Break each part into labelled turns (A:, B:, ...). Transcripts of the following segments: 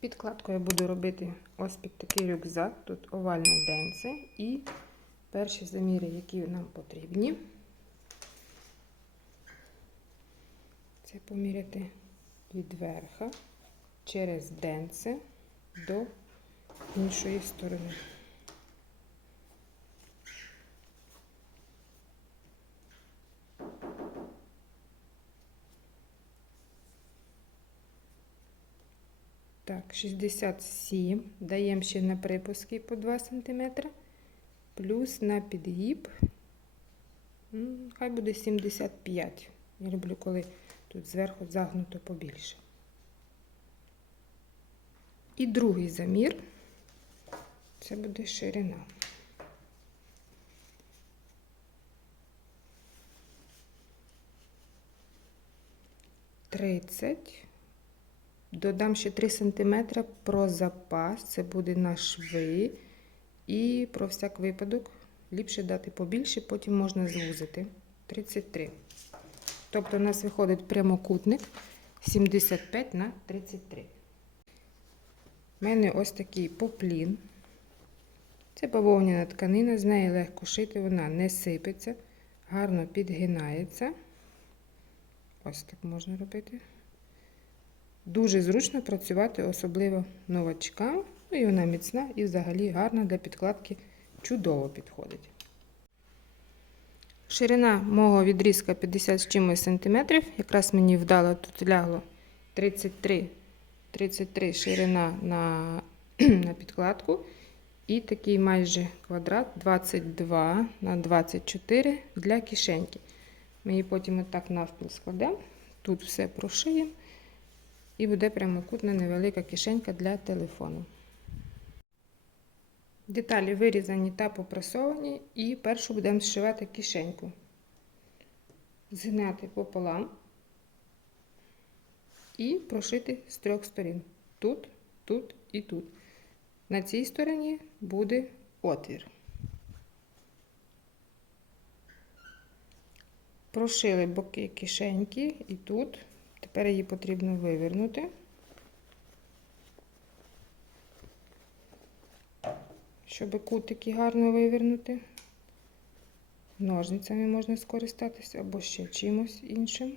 A: Підкладку я буду робити ось під такий рюкзак. Тут овальний денце і перші заміри, які нам потрібні. Це поміряти від верха через денце до іншої сторони. Так, 67. Даємо ще на припуски по 2 см. Плюс на підгіб. Хай буде 75. Я люблю, коли тут зверху загнуто побільше. І другий замір. Це буде ширина. Тридцять. Додам ще 3 см про запас, це буде на шви. І про всяк випадок ліпше дати побільше, потім можна звузити. 33. Тобто у нас виходить прямокутник 75 на 33. У мене ось такий поплін. Це бавовняна тканина, з неї легко шити, вона не сипеться, гарно підгинається. Ось так можна робити. Дуже зручно працювати, особливо новачкам. Ну і вона міцна і взагалі гарна для підкладки чудово підходить. Ширина мого відрізка 50 з чимось сантиметрів. Якраз мені вдало тут лягло 33 33 ширина на, на підкладку. І такий майже квадрат 22 на 24 для кишеньки. Ми її потім отак навпіл складемо. Тут все прошиємо. І буде прямокутна невелика кишенька для телефону. Деталі вирізані та попрасовані, і першу будемо зшивати кишеньку. Згинати пополам і прошити з трьох сторін. Тут, тут і тут. На цій стороні буде отвір. Прошили боки кишеньки і тут. Тепер її потрібно вивернути, щоб кутики гарно вивернути. Ножницями можна скористатися або ще чимось іншим.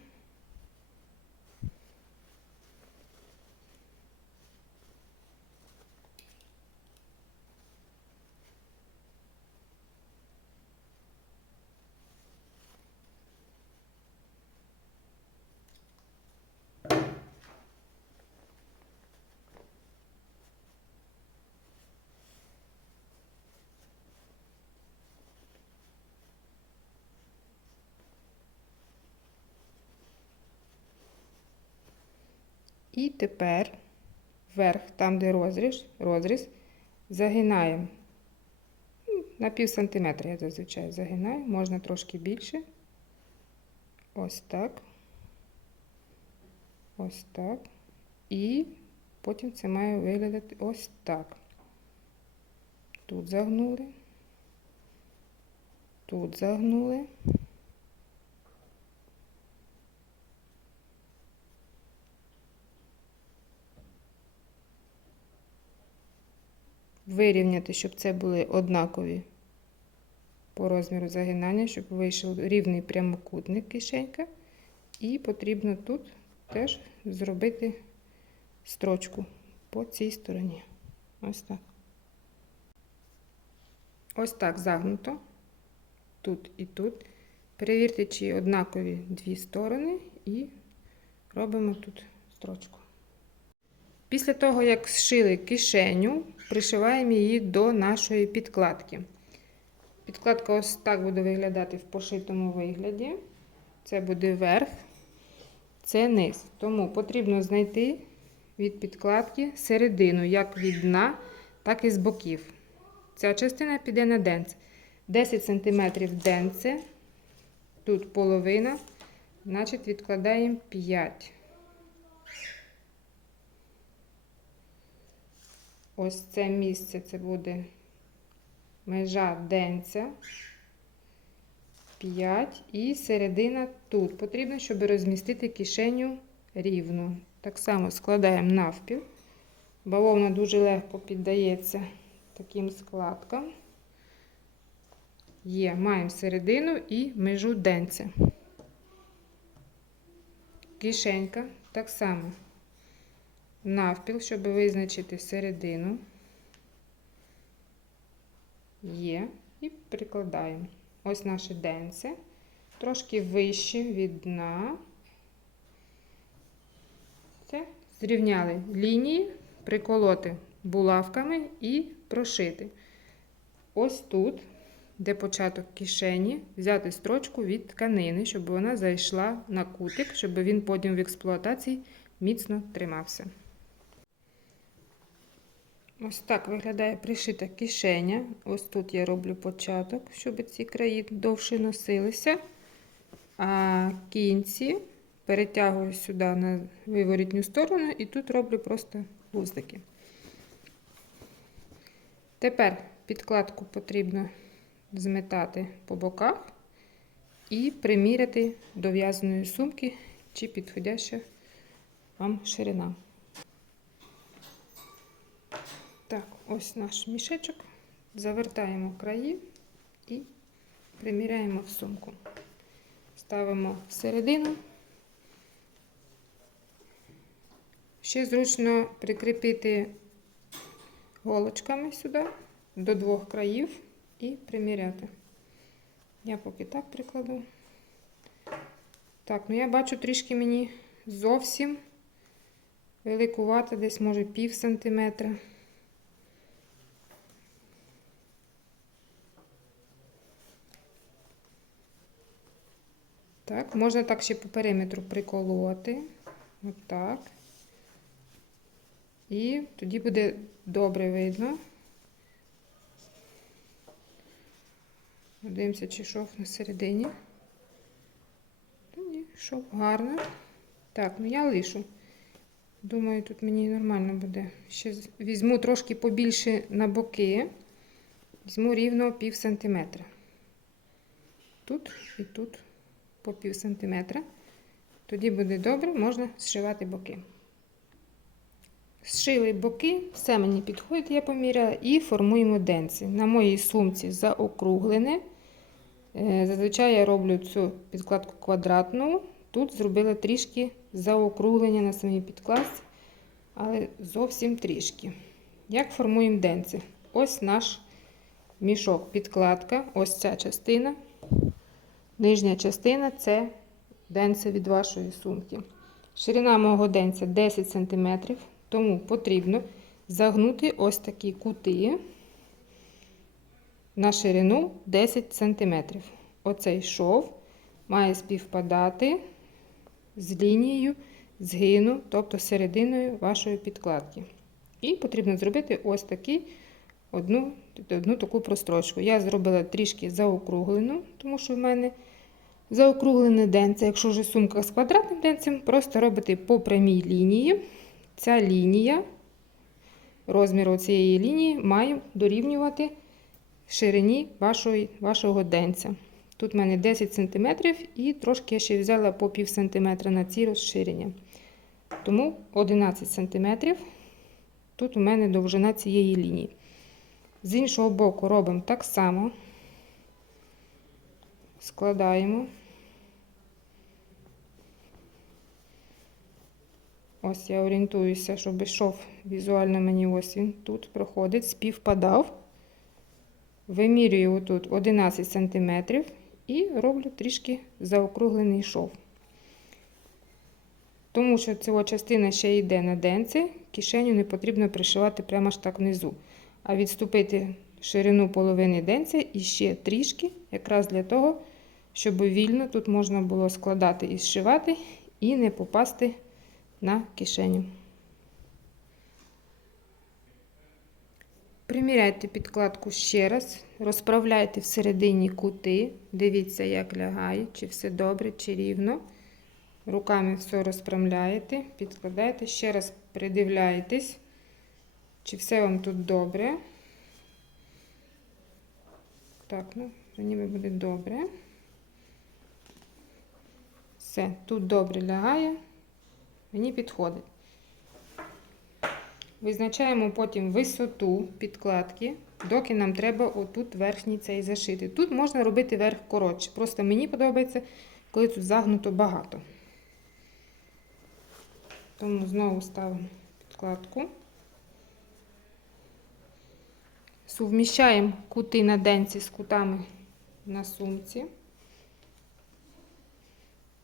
A: І тепер вверх, там, де розріз, розріз загинаємо на пів сантиметра, я зазвичай загинаю, можна трошки більше. Ось так. Ось так. І потім це має виглядати ось так. Тут загнули, тут загнули. Вирівняти, щоб це були однакові по розміру загинання, щоб вийшов рівний прямокутник кишенька. І потрібно тут теж зробити строчку по цій стороні. Ось так. Ось так загнуто. Тут і тут. Перевірте, чи однакові дві сторони, і робимо тут строчку. Після того, як зшили кишеню, пришиваємо її до нашої підкладки. Підкладка ось так буде виглядати в пошитому вигляді. Це буде верх, це низ. Тому потрібно знайти від підкладки середину, як від дна, так і з боків. Ця частина піде на денце. 10 см денце, тут половина, значить відкладаємо 5 Ось це місце це буде межа денця 5 і середина тут. Потрібно, щоб розмістити кишеню рівно. Так само складаємо навпіл. Бавовна дуже легко піддається таким складкам. Є, маємо середину і межу денця. Кишенька так само навпіл, щоб визначити середину. Є. І прикладаємо. Ось наше денце. Трошки вище від дна. Все. Зрівняли лінії, приколоти булавками і прошити. Ось тут, де початок кишені, взяти строчку від тканини, щоб вона зайшла на кутик, щоб він потім в експлуатації міцно тримався. Ось так виглядає пришита кишеня. Ось тут я роблю початок, щоб ці краї довше носилися. А кінці перетягую сюди на виворітню сторону і тут роблю просто вуздики. Тепер підкладку потрібно зметати по боках і приміряти до в'язаної сумки, чи підходяща вам ширина. Так, ось наш мішечок. Завертаємо краї і приміряємо в сумку. Ставимо всередину. Ще зручно прикріпити голочками сюди до двох країв і приміряти. Я поки так прикладу. Так, ну я бачу трішки мені зовсім великувати, десь може пів сантиметра. Так, можна так ще по периметру приколоти. Отак. І тоді буде добре видно. Дивимося, чи шов на середині. Ні, шов гарно. Так, ну я лишу. Думаю, тут мені нормально буде. Ще візьму трошки побільше на боки. Візьму рівно пів сантиметра. Тут і тут по пів сантиметра. Тоді буде добре, можна зшивати боки. Зшили боки, все мені підходить, я поміряла, і формуємо денці. На моїй сумці заокруглене. Е, Зазвичай я роблю цю підкладку квадратну. Тут зробила трішки заокруглення на самій підкладці, але зовсім трішки. Як формуємо денці? Ось наш мішок, підкладка, ось ця частина. Нижня частина це денце від вашої сумки. Ширина мого денця 10 см, тому потрібно загнути ось такі кути на ширину 10 см. Оцей шов має співпадати з лінією згину, тобто серединою вашої підкладки. І потрібно зробити ось такий одну, одну таку прострочку. Я зробила трішки заокруглену, тому що в мене заокруглене денце. Якщо вже сумка з квадратним денцем, просто робите по прямій лінії. Ця лінія, розміру цієї лінії, має дорівнювати ширині вашої, вашого денця. Тут в мене 10 см і трошки я ще взяла по пів сантиметра на ці розширення. Тому 11 см. Тут у мене довжина цієї лінії. З іншого боку робимо так само, складаємо. Ось я орієнтуюся, щоб йшов візуально мені ось він тут проходить, співпадав. Вимірюю отут 11 см і роблю трішки заокруглений шов. Тому що ця частина ще йде на денці, кишеню не потрібно пришивати прямо аж так внизу, а відступити ширину половини денця і ще трішки, якраз для того, щоб вільно тут можна було складати і зшивати, і не попасти на кишеню. Приміряйте підкладку ще раз, розправляйте всередині кути, дивіться, як лягає, чи все добре, чи рівно. Руками все розправляєте, підкладаєте, ще раз придивляєтесь, чи все вам тут добре. Так, ну, ніби буде добре. Все, тут добре лягає, мені підходить. Визначаємо потім висоту підкладки, доки нам треба отут верхній цей зашити. Тут можна робити верх коротше. Просто мені подобається, коли тут загнуто багато. Тому знову ставимо підкладку. Сувміщаємо кути на денці з кутами на сумці.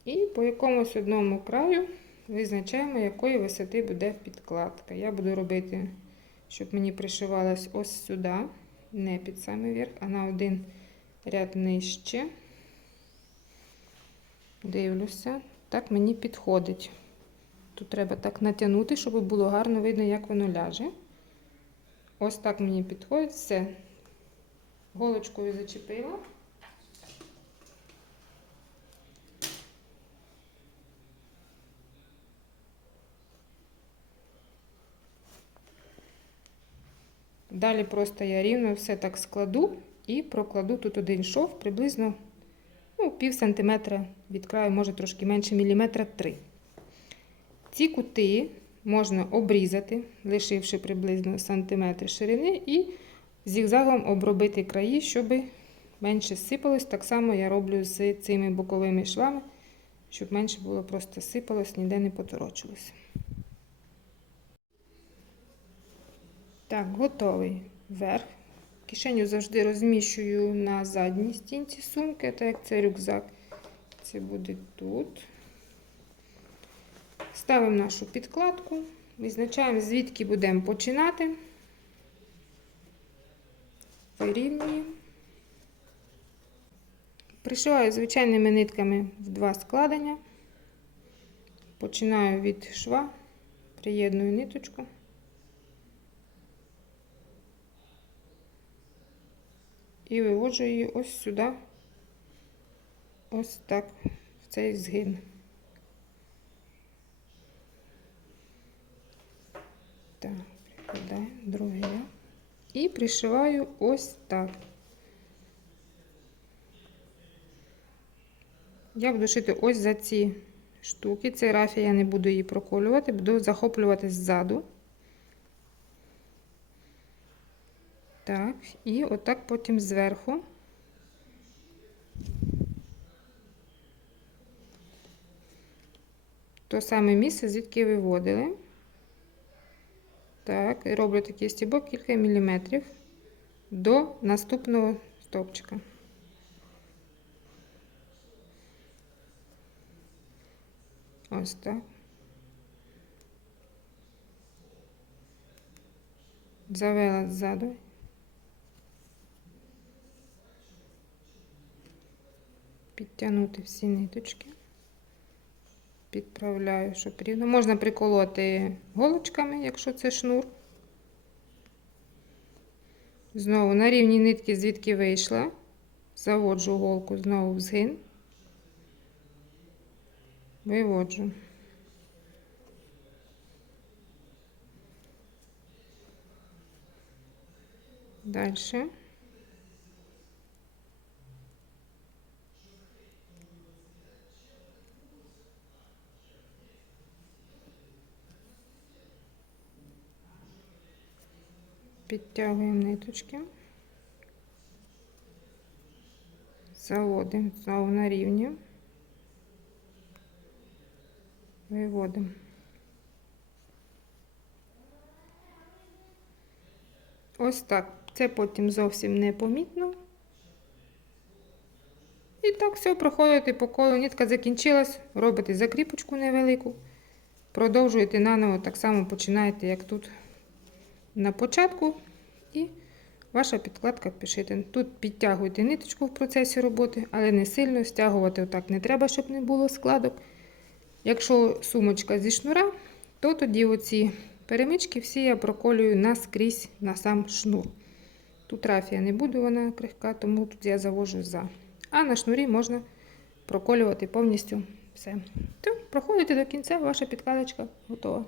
A: І по якомусь одному краю визначаємо, якої висоти буде підкладка. Я буду робити, щоб мені пришивалось ось сюди, не під самий верх, а на один ряд нижче. Дивлюся, так мені підходить. Тут треба так натягнути, щоб було гарно видно, як воно ляже. Ось так мені підходить. Все. Голочкою зачепила. Далі просто я рівно все так складу і прокладу тут один шов приблизно ну, пів сантиметра від краю, може трошки менше міліметра три. Ці кути можна обрізати, лишивши приблизно сантиметр ширини, і зігзагом обробити краї, щоб менше сипалось. Так само я роблю з цими боковими швами, щоб менше було просто сипалось, ніде не поторочилось. Так, готовий верх. Кишеню завжди розміщую на задній стінці сумки, так як це рюкзак. Це буде тут. Ставимо нашу підкладку, визначаємо, звідки будемо починати. Вирівнюємо. Пришиваю звичайними нитками в два складення. Починаю від шва, приєдную ниточку. І виводжу її ось сюди, ось так, в цей згин. Так, прикладаю другий. І пришиваю ось так. Я буду шити ось за ці штуки. Це рафія, я не буду її проколювати, буду захоплювати ззаду. Так, і отак потім зверху. То саме місце, звідки виводили. Так, і роблю такий стібок кілька міліметрів до наступного стовпчика. Ось так. Завела ззаду. Підтягнути всі ниточки. Підправляю, щоб рівно. Можна приколоти голочками, якщо це шнур. Знову на рівні нитки, звідки вийшла, заводжу голку знову в згин, виводжу. Дальше. Підтягуємо ниточки, заводимо знову на рівні, виводимо. Ось так. Це потім зовсім непомітно. І так все проходите по колу. Нітка закінчилась, робите закріпочку невелику, продовжуєте наново, так само починаєте, як тут на початку, і ваша підкладка пішита. Тут підтягуйте ниточку в процесі роботи, але не сильно стягувати отак не треба, щоб не було складок. Якщо сумочка зі шнура, то тоді оці перемички всі я проколюю наскрізь на сам шнур. Тут рафія не буду, вона крихка, тому тут я завожу за. А на шнурі можна проколювати повністю все. То, проходите до кінця, ваша підкладочка готова.